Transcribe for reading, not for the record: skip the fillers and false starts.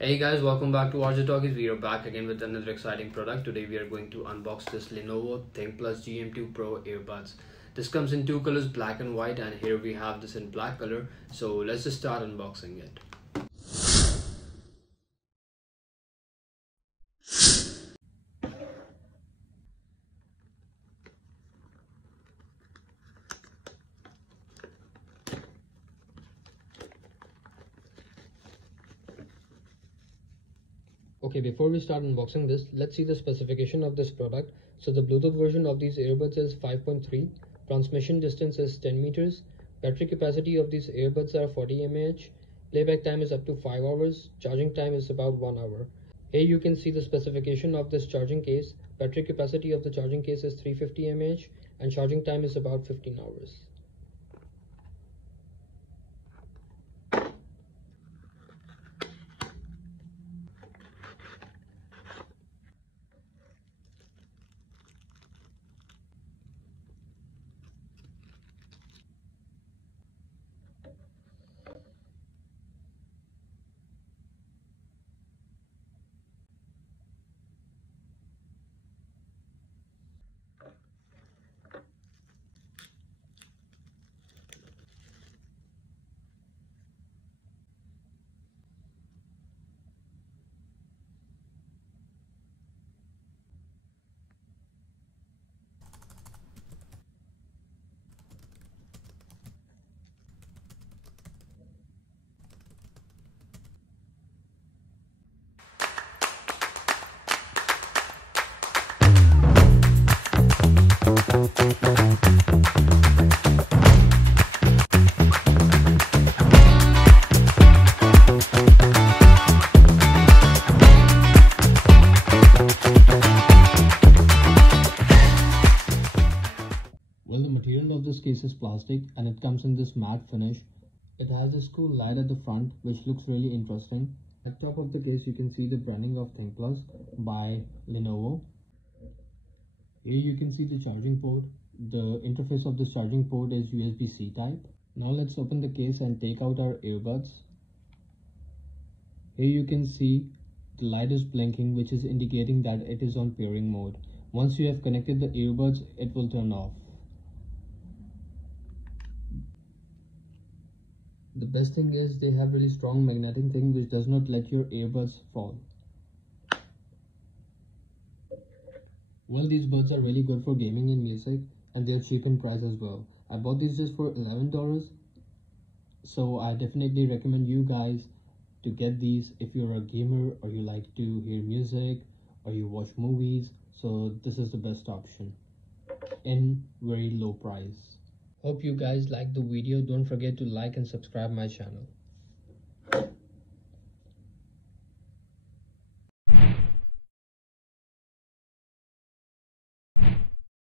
Hey guys, welcome back to Watch the Talkies. We are back again with another exciting product. Today we are going to unbox this Lenovo Thinkplus GM2 PRO Earbuds. This comes in two colors, black and white, and here we have this in black color. So let's just start unboxing it. Okay, before we start unboxing this, let's see the specification of this product. So the Bluetooth version of these earbuds is 5.3, transmission distance is 10 meters, battery capacity of these earbuds are 40 mAh, playback time is up to 5 hours, charging time is about 1 hour. Here you can see the specification of this charging case. Battery capacity of the charging case is 350 mAh and charging time is about 15 hours. Well, the material of this case is plastic and it comes in this matte finish. It has this cool light at the front which looks really interesting. At top of the case you can see the branding of Thinkplus by Lenovo. Here you can see the charging port. The interface of this charging port is USB-C type. Now let's open the case and take out our earbuds. Here you can see the light is blinking, which is indicating that it is on pairing mode. Once you have connected the earbuds, it will turn off. The best thing is they have really strong magnetic thing which does not let your earbuds fall. Well, these buds are really good for gaming and music and they're cheap in price as well. I bought these just for $11, so I definitely recommend you guys to get these if you're a gamer or you like to hear music or you watch movies. So this is the best option in very low price. Hope you guys like the video. Don't forget to like and subscribe my channel.